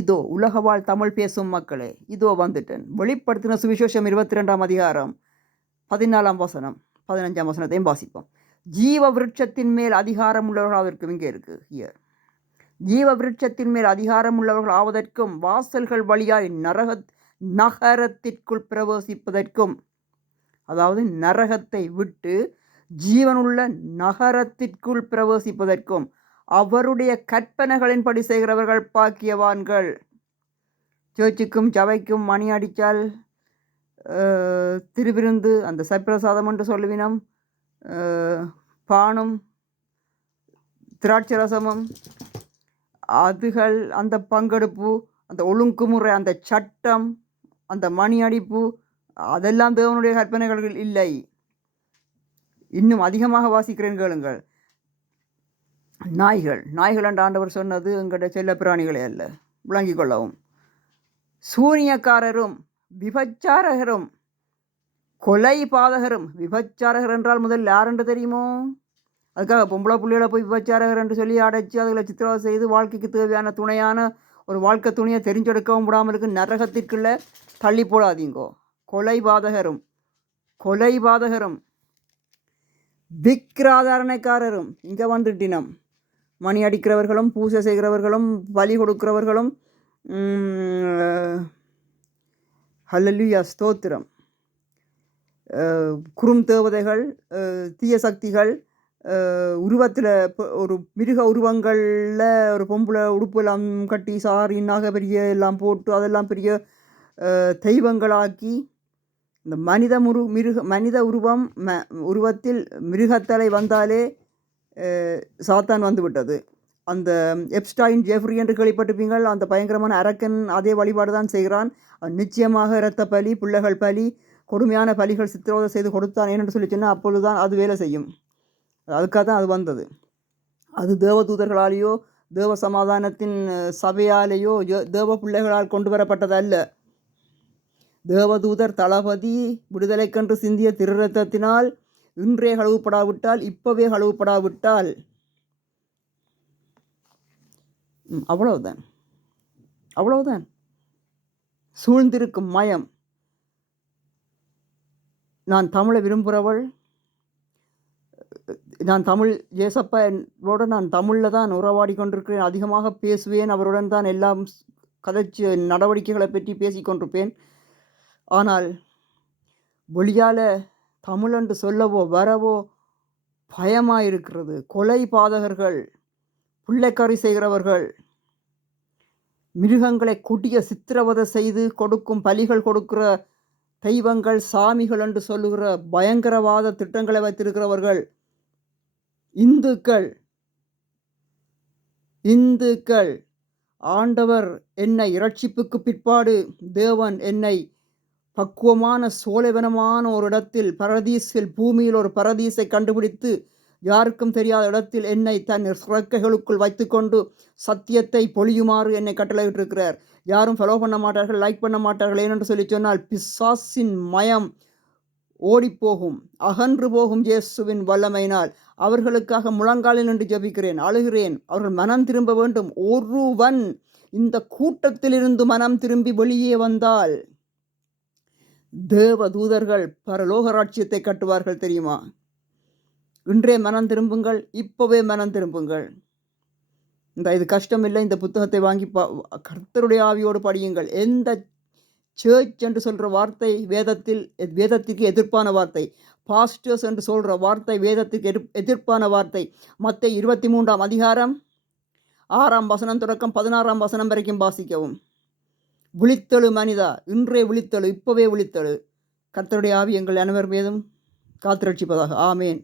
இதோ உலகவாழ் தமிழ் பேசும் மக்களே, இதோ வந்துட்டேன். வெளிப்படுத்தின சுவிசேஷம் 22ஆம் அதிகாரம் 14ஆம் வசனம் 15ஆம் வசனத்தையும் வாசிப்போம். ஜீவ விருட்சத்தின் மேல் அதிகாரம் உள்ளவர்கள் அதற்கு இங்கே இருக்கு ஹியர். ஜீவ விருட்சத்தின் மேல் அதிகாரம் உள்ளவர்கள் ஆவதற்கும் வாசல்கள் வழியாய் நகரத்திற்குள் பிரவேசிப்பதற்கும், அதாவது நரகத்தை விட்டு ஜீவனுள்ள நகரத்திற்குள் பிரவேசிப்பதற்கும் அவருடைய கற்பனைகளின்படி செய்கிறவர்கள் பாக்கியவான்கள். சர்ச்சுக்கும் சபைக்கும் மணி அடித்தால் திருவிருந்து, அந்த சப்பிரசாதம் என்று சொல்லுவினம், பானும் திராட்சரசமும், அதுகள், அந்த பங்கெடுப்பு, அந்த ஒழுங்குமுறை, அந்த சட்டம், அந்த மணி அடிப்பு, அதெல்லாம் தேவனுடைய கற்பனைகள் இல்லை. இன்னும் அதிகமாக வாசிக்கிறேன் கேளுங்கள். நாய்கள் என்ற ஆண்டவர் சொன்னது எங்கள்கிட்ட செல்ல பிராணிகளே அல்ல, விளங்கிக் கொள்ளவும். சூனியக்காரரும் விபச்சாரகரும் கொலை பாதகரும். விபச்சாரகர் என்றால் முதல் யார் என்று தெரியுமோ? அதுக்காக பொம்பளை பிள்ளைகளை போய் விபச்சாரகர் என்று சொல்லி அடைச்சி அதுகளை சித்திரவதை செய்து வாழ்க்கைக்கு தேவையான துணையான ஒரு வாழ்க்கை துணையை தெரிஞ்செடுக்கவும் விடாமல் இருக்கு நரகத்திற்குள்ள தள்ளி போடாதீங்கோ. கொலை பாதகரும் விக்கிராதாரணைக்காரரும். இங்கே வந்துட்டினம். மணி அடிக்கிறவர்களும், பூஜை செய்கிறவர்களும், பலி கொடுக்கிறவர்களும், ஹல்லேலூயா ஸ்தோத்திரம், குறும் தேவதைகள், தீய சக்திகள், உருவத்தில் ஒரு மிருக உருவங்களில் ஒரு பொம்பளை உடுப்பு எல்லாம் கட்டி சாரி நாகபெரிய எல்லாம் போட்டு அதெல்லாம் பெரிய தெய்வங்களாக்கி, இந்த மனித உருவத்தில் மிருகத்தலை வந்தாலே சாத்தான் வந்து விட்டது. அந்த எப்ஸ்டைன் ஜெஃப்ரி என்று கேள்விப்பட்டிருப்பீங்கள். அந்த பயங்கரமான அரக்கன் அதே வழிபாடு தான் செய்கிறான். நிச்சயமாக இரத்த பலி, பிள்ளைகள் பலி, கொடுமையான பலிகள் சித்திரவதை செய்து கொடுத்தான் ஏனென்று சொல்லி சொன்னால் அப்பொழுது தான் அது வேலை செய்யும். அதுக்காக தான் அது வந்தது. அது தேவதூதர்களாலேயோ தேவ சமாதானத்தின் சபையாலேயோ தேவ பிள்ளைகளால் கொண்டு வரப்பட்டதல்ல. தேவதூதர் தளபதி விடுதலைக்கென்று சிந்திய திருரத்தத்தினால் இன்றே கழுவுப்படாவிட்டால், இப்பவே கழுவுப்படாவிட்டால், அவ்வளவுதான் சூழ்ந்திருக்கும் மயம். நான் தமிழை விரும்புகிறவள், நான் தமிழ் ஏசப்போட நான் தமிழில் தான் உறவாடி கொண்டிருக்கிறேன். அதிகமாக பேசுவேன், அவருடன் தான் எல்லாம் கதைச்சி நடவடிக்கைகளை பற்றி பேசிக்கொண்டிருப்பேன். ஆனால் வெளியால் தமிழென்று சொல்லவோ வரவோ பயமாயிருக்கிறது. கொலை பாதகர்கள், பிள்ளைக்கறி செய்கிறவர்கள், மிருகங்களை கொடிய சித்திரவதை செய்து கொடுக்கும் பலிகள் கொடுக்கிற தெய்வங்கள், சாமிகள் என்று சொல்லுகிற பயங்கரவாத திட்டங்களை வைத்திருக்கிறவர்கள், இந்துக்கள். ஆண்டவர் என்னை இரட்சிப்புக்கு பிற்பாடு தேவன் என்னை பக்குவமான சோலைவனமான ஒரு இடத்தில், பரதீசில், பூமியில் ஒரு பரதீசை கண்டுபிடித்து யாருக்கும் தெரியாத இடத்தில் என்னை தன் இறக்கைகளுக்குள் வைத்துக்கொண்டு சத்தியத்தை பொழியுமாறு என்னை கட்டளையிட்டிருக்கிறார். யாரும் ஃபாலோ பண்ண மாட்டார்கள், லைக் பண்ண மாட்டார்கள். ஏனென்று சொல்லி சொன்னால் பிசாசின் மயம் ஓடிப்போகும், அகன்று போகும் இயேசுவின் வல்லமையினால். அவர்களுக்காக முழங்காலில் நின்று ஜெபிக்கிறேன், அழுகிறேன். அவர்கள் மனம் திரும்ப வேண்டும். ஒருவன் இந்த கூட்டத்திலிருந்து மனம் திரும்பி வெளியே வந்தால் தேவ தூதர்கள் பரலோக ராட்சியத்தை கட்டுவார்கள் தெரியுமா? இன்றே மனம் திரும்புங்கள், இப்போவே மனம் திரும்புங்கள். இது கஷ்டம் இல்லை. இந்த புத்தகத்தை வாங்கி கர்த்தருடைய ஆவியோடு படியுங்கள். எந்த சர்ச் என்று சொல்கிற வார்த்தை வேதத்திற்கு எதிர்ப்பான வார்த்தை. பாஸ்டர்ஸ் என்று சொல்கிற வார்த்தை வேதத்திற்கு எதிர்ப்பான வார்த்தை. மத்தேயு 23ஆம் அதிகாரம் 6ஆம் வசனம் தொடக்கம் 16ஆம் வசனம் வரைக்கும் வாசிக்கவும். விழித்தெழு மனிதா, இன்றே விழித்தெழு, இப்போவே விழித்தெழு. கர்த்தருடைய ஆவி எங்கள் அனைவர் மீதும் காத்து ரட்சிப்பதாக. ஆமேன்.